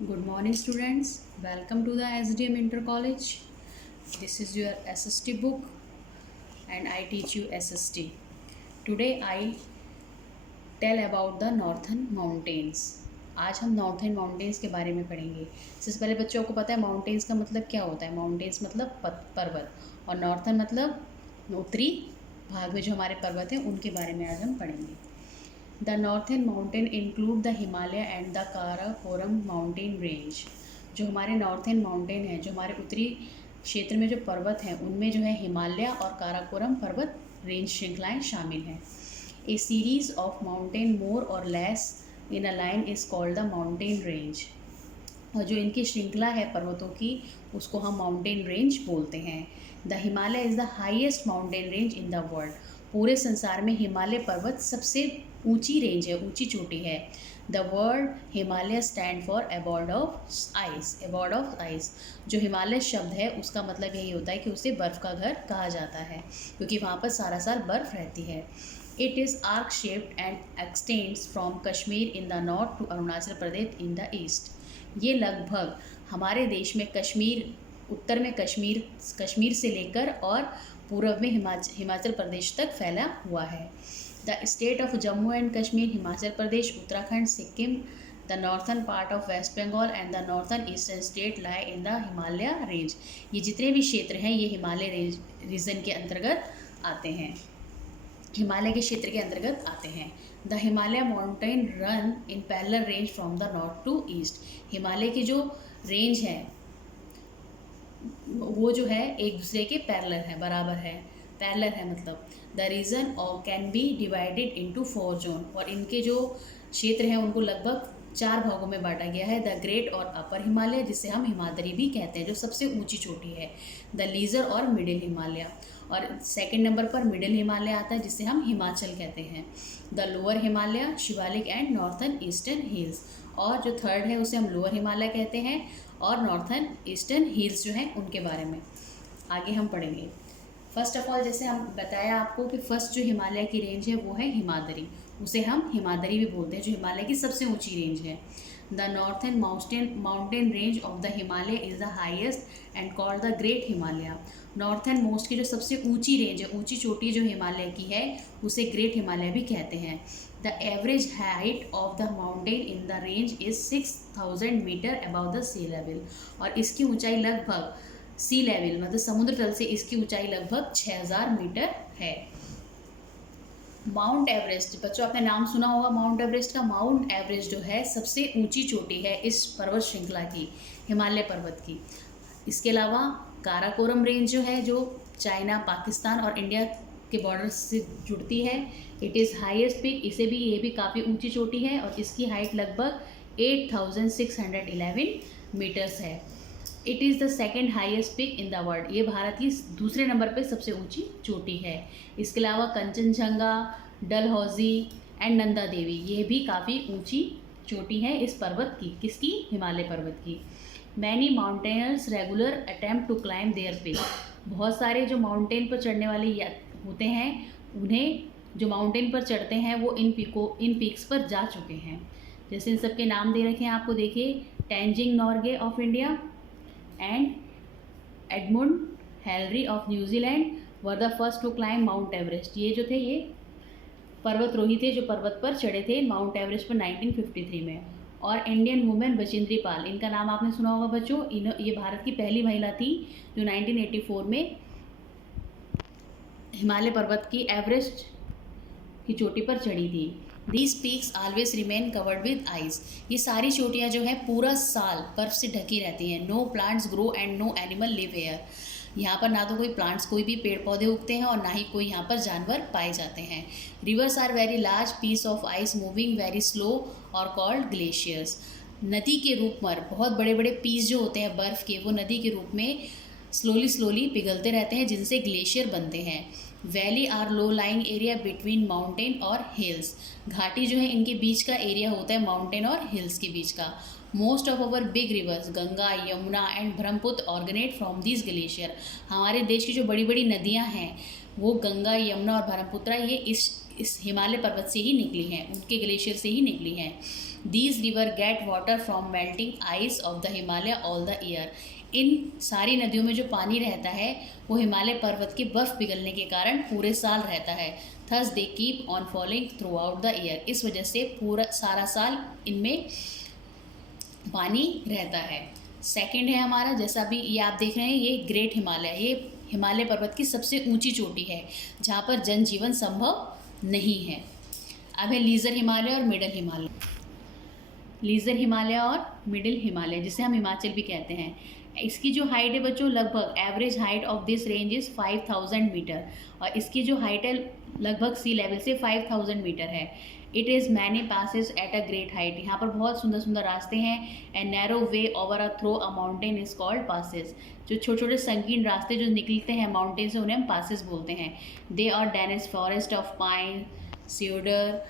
Good morning, students. Welcome to the SDM Inter College. This is your SST book, and I teach you SST. Today, I tell about the Northern Mountains. आज हम northern mountains के बारे में पढ़ेंगे। सबसे पहले बच्चों को पता है माउंटेन्स का मतलब क्या होता है। माउंटेन्स मतलब पर्वत, और नॉर्थन मतलब उत्तरी भाग में जो हमारे पर्वत हैं उनके बारे में आज हम पढ़ेंगे। The northern mountain include the Himalaya and the Karakoram mountain range. जो हमारे नॉर्थन माउंटेन है, जो हमारे उत्तरी क्षेत्र में जो पर्वत हैं, उनमें जो है हिमालय और काराकोरम पर्वत रेंज श्रृंखलाएँ शामिल हैं। ए सीरीज ऑफ माउंटेन मोर और less in a line is called the mountain range. और जो इनकी श्रृंखला है पर्वतों की, उसको हम माउंटेन रेंज बोलते हैं। The Himalaya is the highest mountain range in the world. पूरे संसार में हिमालय पर्वत सबसे ऊंची रेंज है, ऊंची चोटी है। The word Himalaya stand for abode of ice. Abode of ice जो हिमालय शब्द है उसका मतलब यही होता है कि उसे बर्फ़ का घर कहा जाता है, क्योंकि वहाँ पर सारा साल बर्फ़ रहती है। It is arc shaped and extends from Kashmir in the north to Arunachal Pradesh in the east। ये लगभग हमारे देश में कश्मीर, उत्तर में कश्मीर से लेकर और पूर्व में हिमाचल प्रदेश तक फैला हुआ है। The state of Jammu and Kashmir, Himachal Pradesh, Uttarakhand, Sikkim, the northern part of West Bengal and the northern eastern state lie in the Himalaya range. ये जितने भी क्षेत्र हैं ये हिमालय रेंज रीजन के अंतर्गत आते हैं, हिमालय के क्षेत्र के अंतर्गत आते हैं। The Himalaya mountain run in parallel range from the north to east. Himalaya की जो रेंज है वो जो है एक दूसरे के पैरेलल है, बराबर है, पैरेलल है मतलब। द रीजन और can be divided into 4 zone. और इनके जो क्षेत्र हैं उनको लगभग 4 भागों में बांटा गया है। द ग्रेट और अपर हिमालय, जिसे हम हिमाद्री भी कहते हैं, जो सबसे ऊंची चोटी है। द लीजर और मिडिल हिमालय, और सेकंड नंबर पर मिडिल हिमालय आता है जिसे हम हिमाचल कहते हैं। The lower Himalaya, Shivalik and northern eastern hills, और जो थर्ड है उसे हम लोअर हिमालय कहते हैं, और नॉर्थन ईस्टर्न हिल्स जो हैं उनके बारे में आगे हम पढ़ेंगे। फर्स्ट ऑफ ऑल, जैसे हम बताया आपको कि फर्स्ट जो हिमालय की रेंज है वो है हिमाद्री, उसे हम हिमाद्री भी बोलते हैं, जो हिमालय की सबसे ऊंची रेंज है। The northern mountain range of the Himalaya is the highest and called the great Himalaya. Northern most की जो सबसे ऊंची रेंज है, ऊंची चोटी जो हिमालय की है, उसे ग्रेट हिमालय भी कहते हैं। The average height of the mountain in the range is 6000 metre above the sea level. और इसकी ऊंचाई लगभग सी लेवल मतलब समुद्र तल से इसकी ऊंचाई लगभग 6000 मीटर है। माउंट एवरेस्ट, बच्चों आपने नाम सुना होगा माउंट एवरेस्ट का। माउंट एवरेस्ट जो है सबसे ऊंची चोटी है इस पर्वत श्रृंखला की, हिमालय पर्वत की। इसके अलावा काराकोरम रेंज जो है, जो चाइना, पाकिस्तान और इंडिया के बॉर्डर से जुड़ती है, इट इज़ हाईएस्ट पीक। ये भी काफ़ी ऊंची चोटी है और इसकी हाइट लगभग 8611 मीटर्स है। It is the second highest peak in the world. ये भारत की दूसरे नंबर पे सबसे ऊंची चोटी है। इसके अलावा कंचनजंगा, डलहौजी एंड नंदा देवी, ये भी काफ़ी ऊंची चोटी है इस पर्वत की, किसकी, हिमालय पर्वत की। Many mountaineers regular attempt to climb their peak. बहुत सारे जो माउंटेन पर चढ़ने वाले होते हैं, उन्हें जो माउंटेन पर चढ़ते हैं वो इन पीक्स पर जा चुके हैं। जैसे इन सबके नाम दे रखे हैं आपको, देखिए, Tenzing Norgay of India and Edmund Henry of New Zealand were the first to climb Mount Everest. ये जो थे ये पर्वतरोही थे जो पर्वत पर चढ़े थे माउंट एवरेस्ट पर 1953 में। और इंडियन वुमेन बचिंद्री पाल, इनका नाम आपने सुना होगा बच्चों। ये भारत की पहली महिला थी जो 1984 में हिमालय पर्वत की एवरेस्ट की चोटी पर चढ़ी थी। These peaks always remain covered with ice. ये सारी चोटियाँ जो है पूरा साल बर्फ से ढकी रहती हैं। No plants grow and no animal live here. यहाँ पर ना तो कोई प्लांट्स, कोई भी पेड़ पौधे उगते हैं, और ना ही कोई यहाँ पर जानवर पाए जाते हैं। Rivers are very large piece of ice moving very slow और कॉल्ड ग्लेशियर्स। नदी के रूप में बहुत बड़े बड़े पीस जो होते हैं बर्फ़ के, वो नदी के रूप में स्लोली पिघलते रहते हैं, जिनसे ग्लेशियर बनते हैं। Valley are low lying area between mountain और हिल्स। घाटी जो है इनके बीच का एरिया होता है माउंटेन और हिल्स के बीच का। Most of our big rivers Ganga, Yamuna and Brahmaputra originate from this glacier. हमारे देश की जो बड़ी बड़ी नदियाँ हैं वो गंगा, यमुना और ब्रह्मपुत्र ये इस हिमालय पर्वत से ही निकली हैं, उनके ग्लेशियर से ही निकली हैं। These river get water from melting ice of the Himalaya all the year. इन सारी नदियों में जो पानी रहता है वो हिमालय पर्वत की बर्फ़ पिघलने के कारण पूरे साल रहता है। Thus they keep on falling through out the year. इस वजह से पूरा सारा साल इनमें पानी रहता है। सेकंड है हमारा, जैसा अभी ये आप देख रहे हैं, ये ग्रेट हिमालय, ये हिमालय पर्वत की सबसे ऊंची चोटी है जहाँ पर जनजीवन संभव नहीं है। अब है लीजर हिमालय और मिडल हिमालय। लीजर हिमालय और मिडिल हिमालय, जिसे हम हिमाचल भी कहते हैं, इसकी जो हाइट है बच्चों, लगभग average height of this range is 5000 metre, और इसकी जो हाइट है लगभग सी लेवल से 5000 मीटर है। It is many passes at a great height. यहाँ पर बहुत सुंदर सुंदर रास्ते हैं। And narrow way over a through a mountain is called passes. जो छोटे छोटे संकीर्ण रास्ते जो निकलते हैं माउंटेन से, उन्हें हम पासेस बोलते हैं। They are dense forest of pine, cedar,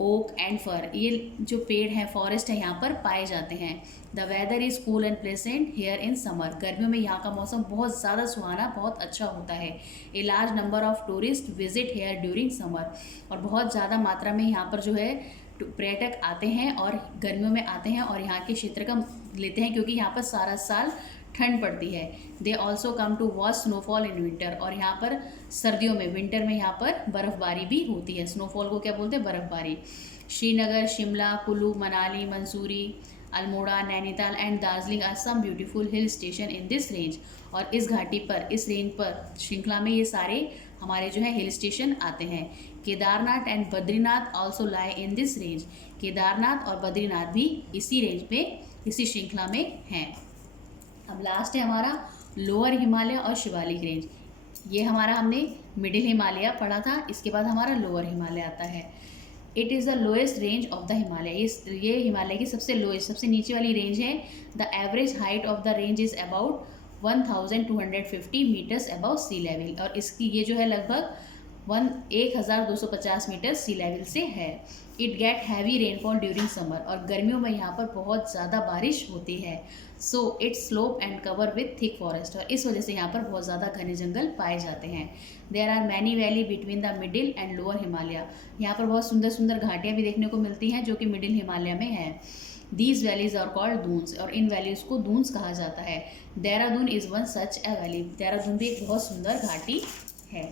oak and fir. ये जो पेड़ हैं, फॉरेस्ट है, यहाँ पर पाए जाते हैं। The weather is cool and pleasant here in summer. गर्मियों में यहाँ का मौसम बहुत ज़्यादा सुहाना, बहुत अच्छा होता है। A large number of tourist visit hair during summer. और बहुत ज़्यादा मात्रा में यहाँ पर जो है पर्यटक आते हैं और गर्मियों में आते हैं और यहाँ के क्षेत्र का लेते हैं, क्योंकि यहाँ पर सारा साल ठंड पड़ती है। They also come to watch snowfall in winter. और यहाँ पर सर्दियों में, विंटर में यहाँ पर बर्फ़बारी भी होती है। स्नोफॉल को क्या बोलते हैं? बर्फ़बारी। Srinagar, Shimla, Kullu, Manali, Mussoorie, Almora, Nainital and Darjeeling are some beautiful hill station in this range. और इस घाटी पर, इस रेंज पर, श्रृंखला में ये सारे हमारे जो है हिल स्टेशन आते हैं। Kedarnath and Badrinath also lie in this range. Kedarnath और बद्रीनाथ भी इसी रेंज में, इसी श्रृंखला में हैं। अब लास्ट है हमारा लोअर हिमालय और शिवालिक रेंज। ये हमारा हमने मिडिल हिमालय पढ़ा था, इसके बाद हमारा लोअर हिमालय आता है। It is the lowest range of the Himalaya. ये हिमालय की सबसे लोएस्ट, सबसे नीचे वाली रेंज है। The average height of the range is about 1250 metres above sea level. और इसकी ये जो है लगभग 1250 मीटर सी लेवल से है। It get heavy rainfall during summer. और गर्मियों में यहाँ पर बहुत ज़्यादा बारिश होती है। So it slope and cover with thick forest. और इस वजह से यहाँ पर बहुत ज़्यादा घने जंगल पाए जाते हैं। There are many valley between the middle and lower Himalaya. यहाँ पर बहुत सुंदर सुंदर घाटियाँ भी देखने को मिलती हैं जो कि मिडिल हिमालय में है। These valleys are called Duns. और इन वैलीज को दून्स कहा जाता है। Dehradun is one such a valley. Dehradun भी एक बहुत सुंदर घाटी है।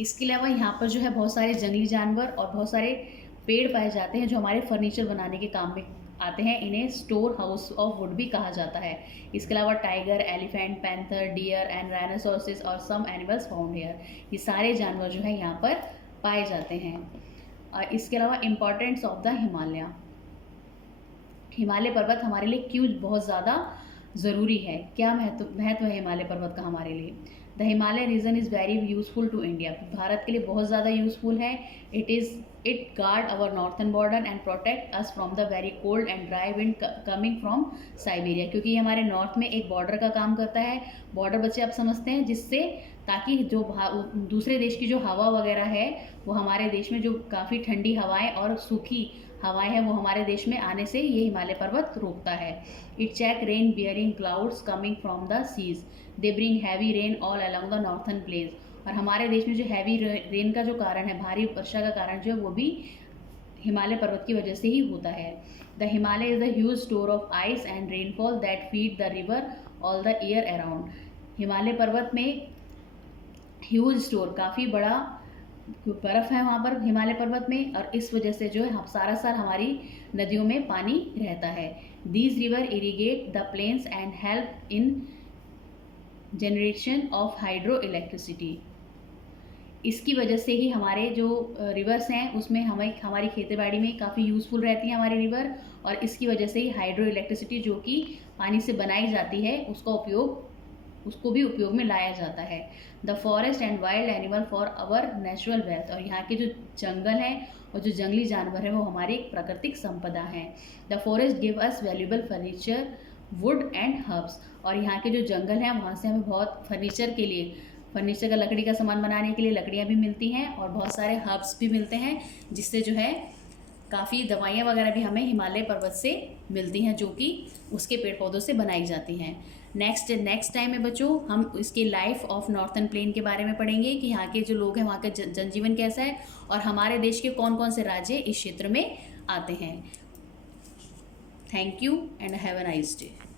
इसके अलावा यहाँ पर जो है बहुत सारे जंगली जानवर और बहुत सारे पेड़ पाए जाते हैं जो हमारे फर्नीचर बनाने के काम में आते हैं। इन्हें स्टोर हाउस ऑफ वुड भी कहा जाता है। इसके अलावा tiger, elephant, panther, deer and rhinoceroses और सम एनिमल्स फाउंड हियर। ये सारे जानवर जो है यहाँ पर पाए जाते हैं। और इसके अलावा importance of the Himalaya. Himalaya पर्वत हमारे लिए क्यों बहुत ज़्यादा ज़रूरी है, क्या महत्व है हिमालय पर्वत का हमारे लिए? The Himalaya region is very useful to India. Bharat के लिए बहुत ज़्यादा यूजफुल है। It guard our northern border and protect us from the very cold and dry wind coming from Siberia. क्योंकि ये हमारे नॉर्थ में एक बॉर्डर का काम करता है। बॉर्डर बच्चे आप समझते हैं, जिससे ताकि जो दूसरे देश की जो हवा वगैरह है वो हमारे देश में, जो काफ़ी ठंडी हवाएं और सूखी हवाएं हैं, वो हमारे देश में आने से ये हिमालय पर्वत रोकता है। It check rain bearing clouds coming from the seas. They bring heavy rain all along the northern plains. और हमारे देश में जो हैवी रेन का जो कारण है, भारी वर्षा का कारण जो है, वो भी हिमालय पर्वत की वजह से ही होता है। The Himalaya is the huge store of ice and rainfall that feed the river all the year around. Himalaya पर्वत में ह्यूज स्टोर, काफ़ी बड़ा बर्फ़ है वहाँ पर हिमालय पर्वत में, और इस वजह से जो है सारा साल हमारी नदियों में पानी रहता है। These river irrigate the plains and help in generation of hydro electricity. इसकी वजह से ही हमारे जो रिवर्स हैं उसमें हमारी खेती बाड़ी में काफ़ी यूज़फुल रहती है हमारी रिवर। और इसकी वजह से ही हाइड्रो इलेक्ट्रिसिटी जो कि पानी से बनाई जाती है उसको भी उपयोग में लाया जाता है। The forest and wild animal for our natural wealth. और यहाँ के जो जंगल हैं और जो जंगली जानवर हैं वो हमारी एक प्राकृतिक संपदा हैं। The forest give us valuable furniture, would and herbs. और यहाँ के जो जंगल हैं वहाँ से हमें बहुत फर्नीचर का लकड़ी का सामान बनाने के लिए लकड़ियाँ भी मिलती हैं, और बहुत सारे हर्ब्स भी मिलते हैं, जिससे जो है काफ़ी दवाइयाँ वगैरह भी हमें हिमालय पर्वत से मिलती हैं, जो कि उसके पेड़ पौधों से बनाई जाती हैं। नेक्स्ट टाइम में बच्चों हम इसके लाइफ ऑफ नॉर्थन प्लेन के बारे में पढ़ेंगे कि यहाँ के जो लोग हैं वहाँ का जनजीवन कैसा है, और हमारे देश के कौन कौन से राज्य इस क्षेत्र में आते हैं। Thank you and have a nice day.